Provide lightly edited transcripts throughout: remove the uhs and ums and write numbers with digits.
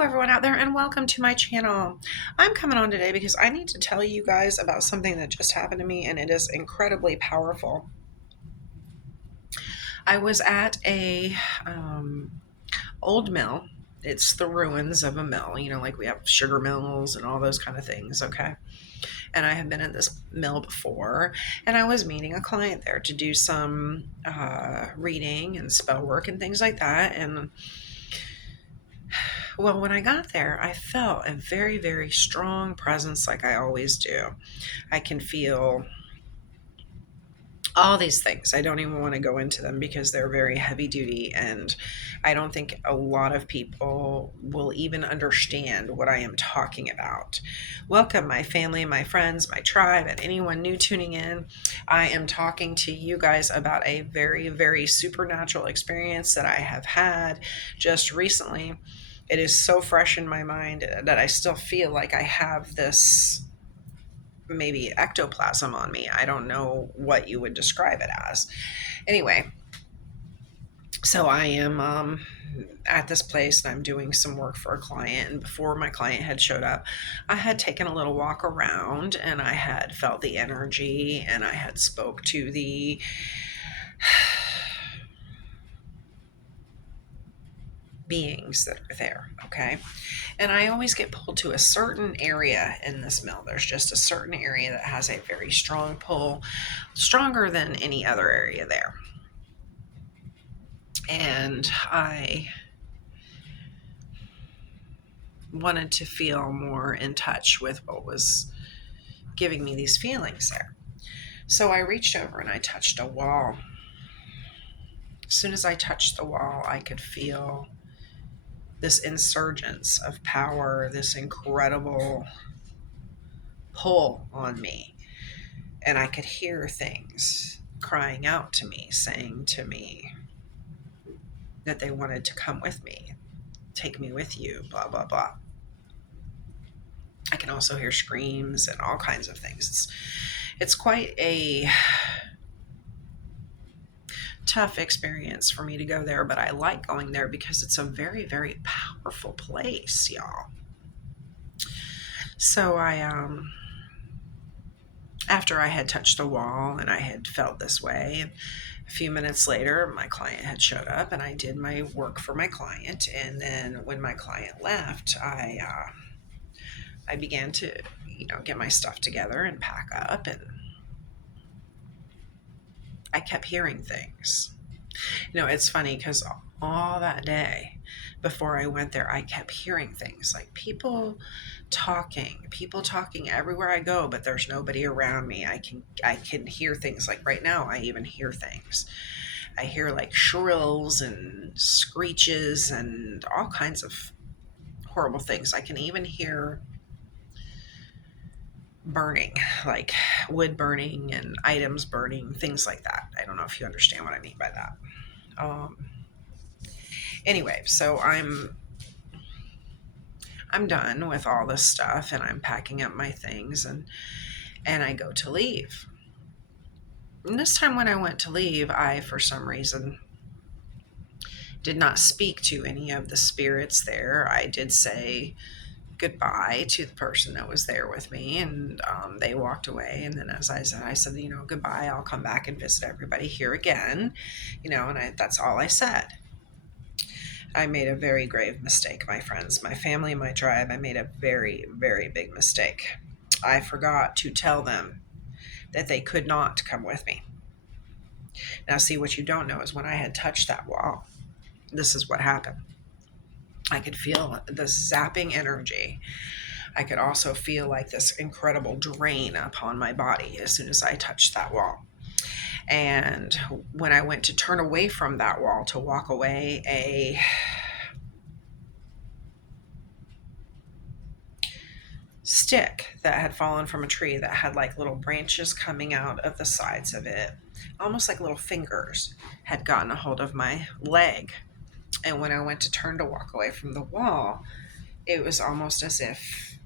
Hello everyone out there and welcome to my channel. I'm coming on today because I need to tell you guys about something that just happened to me and it is incredibly powerful. I was at a old mill. It's the ruins of a mill, like we have sugar mills and all those kind of things, okay? And I have been at this mill before, and I was meeting a client there to do some reading and spell work and things like that. And well, when I got there, I felt a very, very strong presence like I always do. I can feel all these things. I don't even want to go into them because they're very heavy duty, and I don't think a lot of people will even understand what I am talking about. Welcome, my family, my friends, my tribe, and anyone new tuning in. I am talking to you guys about a very, very supernatural experience that I have had just recently. It is so fresh in my mind that I still feel like I have this maybe ectoplasm on me. I don't know what you would describe it as. Anyway, so I am at this place and I'm doing some work for a client. And before my client had showed up, I had taken a little walk around and I had felt the energy and I had spoke to the beings that are there, okay? And I always get pulled to a certain area in this mill. There's just a certain area that has a very strong pull, stronger than any other area there. And I wanted to feel more in touch with what was giving me these feelings there. So I reached over and I touched a wall. As soon as I touched the wall, I could feel this insurgence of power, this incredible pull on me. And I could hear things crying out to me, saying to me that they wanted to come with me, take me with you, blah, blah, blah. I can also hear screams and all kinds of things. It's quite a tough experience for me to go there, but I like going there because it's a very, very powerful place, y'all. So after I had touched the wall and I had felt this way, a few minutes later, my client had showed up and I did my work for my client. And then when my client left, I began to, get my stuff together and pack up, and I kept hearing things. It's funny because all that day before I went there, I kept hearing things like people talking everywhere I go, but there's nobody around me. I can hear things like right now. I even hear things. I hear like shrills and screeches and all kinds of horrible things. I can even hear burning, like wood burning and items burning, things like that. I don't know if you understand what I mean by that. Anyway, so I'm done with all this stuff and I'm packing up my things and I go to leave. And this time when I went to leave, I for some reason did not speak to any of the spirits there. I did say goodbye to the person that was there with me, and they walked away. And then as I said, goodbye, I'll come back and visit everybody here again, and that's all I said. I made a very grave mistake, my friends, my family, my tribe. I made a very, very big mistake. I forgot to tell them that they could not come with me. Now, see, what you don't know is when I had touched that wall, this is what happened. I could feel the zapping energy. I could also feel like this incredible drain upon my body as soon as I touched that wall. And when I went to turn away from that wall to walk away, a stick that had fallen from a tree that had like little branches coming out of the sides of it, almost like little fingers, had gotten a hold of my leg. And when I went to turn to walk away from the wall, it was almost as if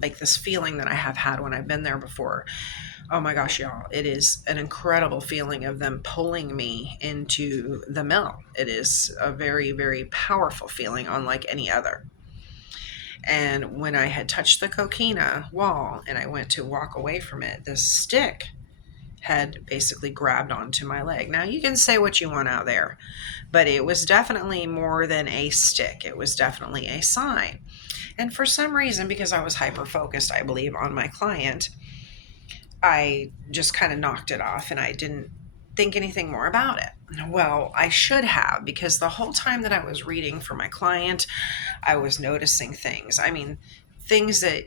like this feeling that I have had when I've been there before. Oh my gosh, y'all. It is an incredible feeling of them pulling me into the mill. It is a very, very powerful feeling, unlike any other. And when I had touched the coquina wall and I went to walk away from it, this stick had basically grabbed onto my leg. Now, you can say what you want out there, but it was definitely more than a stick. It was definitely a sign. And for some reason, because I was hyper focused, I believe, on my client, I just kind of knocked it off and I didn't think anything more about it. Well, I should have, because the whole time that I was reading for my client, I was noticing things. I mean, things that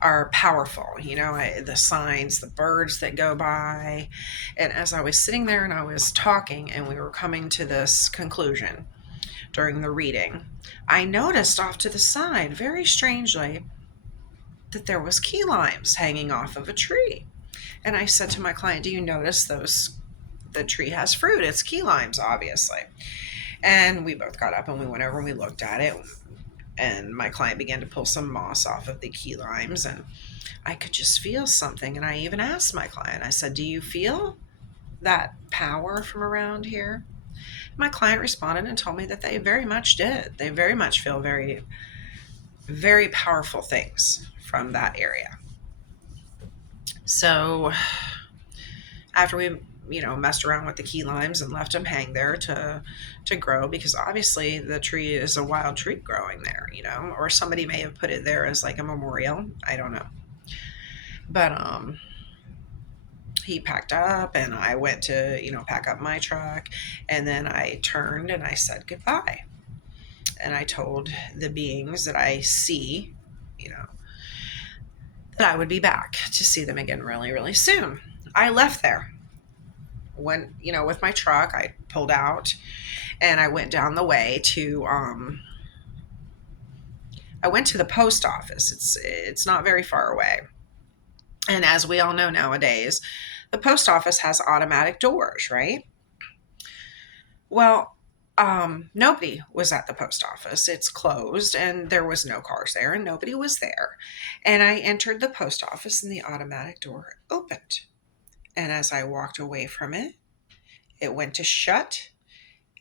are powerful, the signs, the birds that go by. And as I was sitting there and I was talking and we were coming to this conclusion during the reading, I noticed off to the side, very strangely, that there was key limes hanging off of a tree. And I said to my client, do you notice the tree has fruit? It's key limes, obviously. And we both got up and we went over and we looked at it. And my client began to pull some moss off of the key limes, and I could just feel something. And I even asked my client, I said, do you feel that power from around here? My client responded and told me that they very much did. They very much feel very, very powerful things from that area. So after we messed around with the key limes and left them hang there to grow, because obviously the tree is a wild tree growing there, or somebody may have put it there as like a memorial. I don't know. But he packed up and I went to, pack up my truck, and then I turned and I said goodbye. And I told the beings that I see, that I would be back to see them again really, really soon. I left there. When, with my truck, I pulled out and I went down the way to, I went to the post office. It's not very far away. And as we all know nowadays, the post office has automatic doors, right? Well, nobody was at the post office. It's closed and there was no cars there and nobody was there. And I entered the post office and the automatic door opened. And as I walked away from it, it went to shut.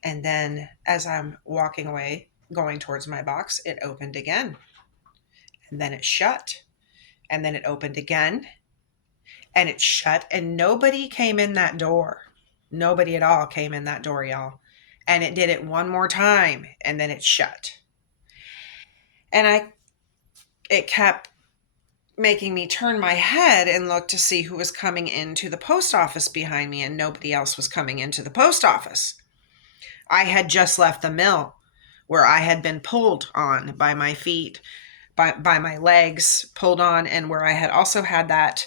And then as I'm walking away, going towards my box, it opened again. And then it shut. And then it opened again. And it shut. And nobody came in that door. Nobody at all came in that door, y'all. And it did it one more time. And then it shut. And it kept making me turn my head and look to see who was coming into the post office behind me, and nobody else was coming into the post office. I had just left the mill where I had been pulled on by my feet, by my legs pulled on, and where I had also had that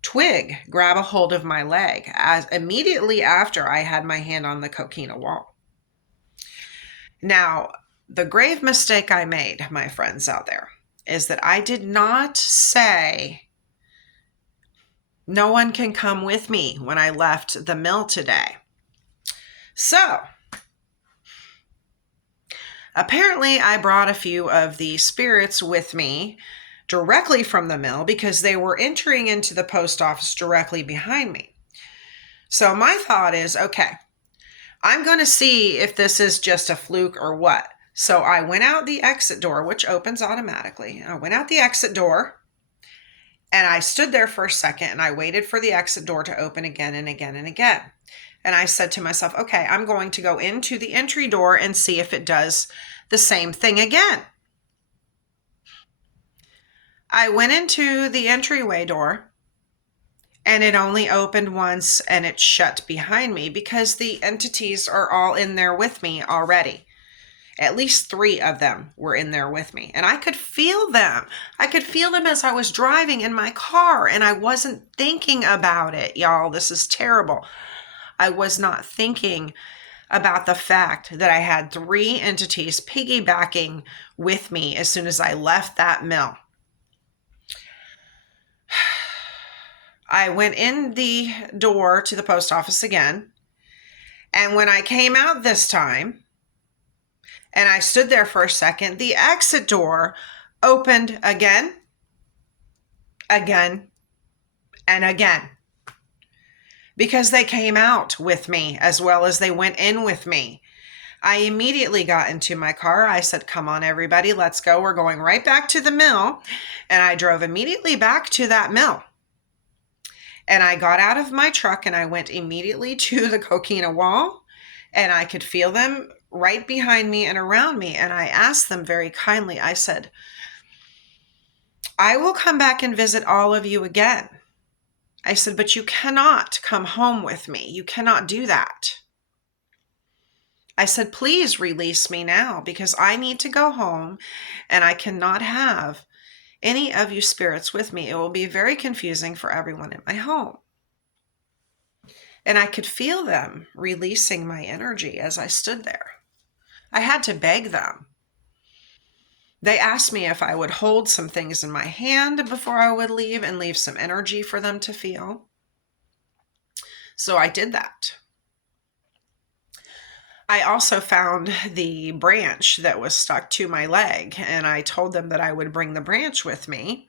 twig grab a hold of my leg as immediately after I had my hand on the coquina wall. Now, the grave mistake I made, my friends out there, is that I did not say no one can come with me when I left the mill today. So apparently I brought a few of the spirits with me directly from the mill because they were entering into the post office directly behind me. So my thought is, okay, I'm going to see if this is just a fluke or what. So I went out the exit door, which opens automatically. I went out the exit door and I stood there for a second and I waited for the exit door to open again and again and again. And I said to myself, okay, I'm going to go into the entry door and see if it does the same thing again. I went into the entryway door and it only opened once and it shut behind me because the entities are all in there with me already. At least 3 of them were in there with me. And I could feel them. I could feel them as I was driving in my car. And I wasn't thinking about it, y'all. This is terrible. I was not thinking about the fact that I had 3 entities piggybacking with me as soon as I left that mill. I went in the door to the post office again. And when I came out this time, and I stood there for a second, the exit door opened again, and again. Because they came out with me as well as they went in with me. I immediately got into my car. I said, come on, everybody, let's go. We're going right back to the mill. And I drove immediately back to that mill. And I got out of my truck and I went immediately to the coquina wall, and I could feel them right behind me and around me. And I asked them very kindly, I said, I will come back and visit all of you again. I said, but you cannot come home with me. You cannot do that. I said, please release me now because I need to go home and I cannot have any of you spirits with me. It will be very confusing for everyone in my home. And I could feel them releasing my energy as I stood there. I had to beg them. They asked me if I would hold some things in my hand before I would leave and leave some energy for them to feel. So I did that. I also found the branch that was stuck to my leg, and I told them that I would bring the branch with me,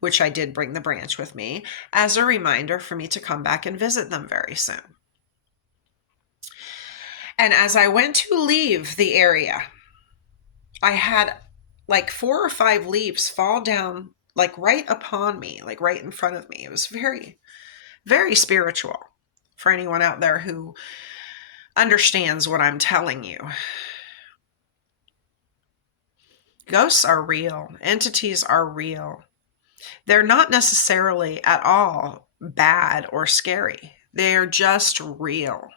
which I did bring the branch with me, as a reminder for me to come back and visit them very soon. And as I went to leave the area, I had like 4 or 5 leaves fall down like right upon me, like right in front of me. It was very, very spiritual for anyone out there who understands what I'm telling you. Ghosts are real. Entities are real. They're not necessarily at all bad or scary. They're just real.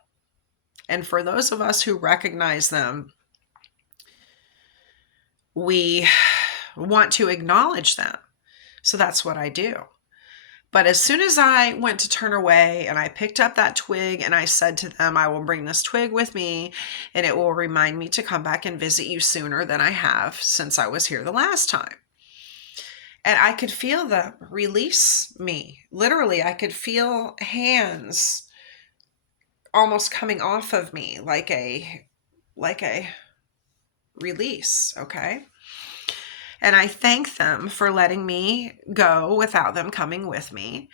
And for those of us who recognize them, we want to acknowledge them. So that's what I do. But as soon as I went to turn away and I picked up that twig and I said to them, I will bring this twig with me and it will remind me to come back and visit you sooner than I have since I was here the last time. And I could feel them release me. Literally, I could feel hands almost coming off of me like a release, okay? And I thank them for letting me go without them coming with me.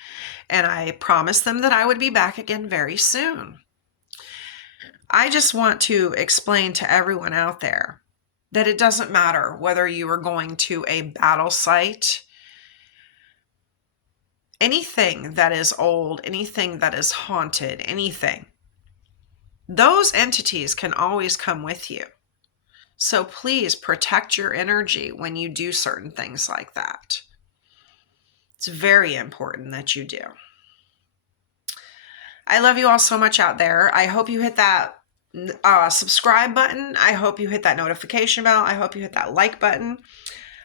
And I promised them that I would be back again very soon. I just want to explain to everyone out there that it doesn't matter whether you are going to a battle site, anything that is old, anything that is haunted, anything. Those entities can always come with you. So please protect your energy when you do certain things like that. It's very important that you do. I love you all so much out there. I hope you hit that subscribe button. I hope you hit that notification bell. I hope you hit that like button.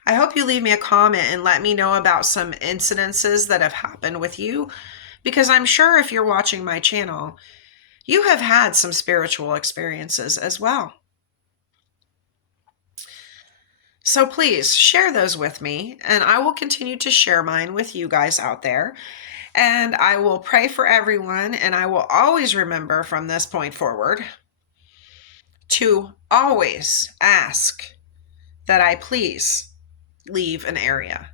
I hope you leave me a comment and let me know about some incidences that have happened with you, because I'm sure if you're watching my channel, you have had some spiritual experiences as well. So please share those with me, and I will continue to share mine with you guys out there. And I will pray for everyone, and I will always remember from this point forward to always ask that I please leave an area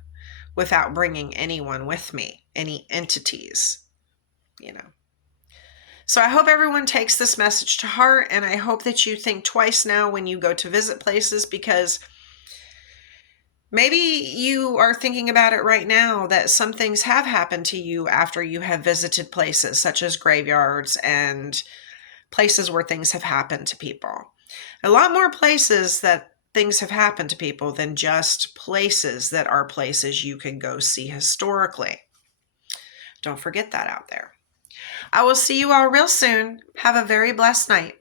without bringing anyone with me, any entities, you know. So I hope everyone takes this message to heart, and I hope that you think twice now when you go to visit places, because maybe you are thinking about it right now that some things have happened to you after you have visited places such as graveyards and places where things have happened to people. A lot more places that things have happened to people than just places that are places you can go see historically. Don't forget that out there. I will see you all real soon. Have a very blessed night.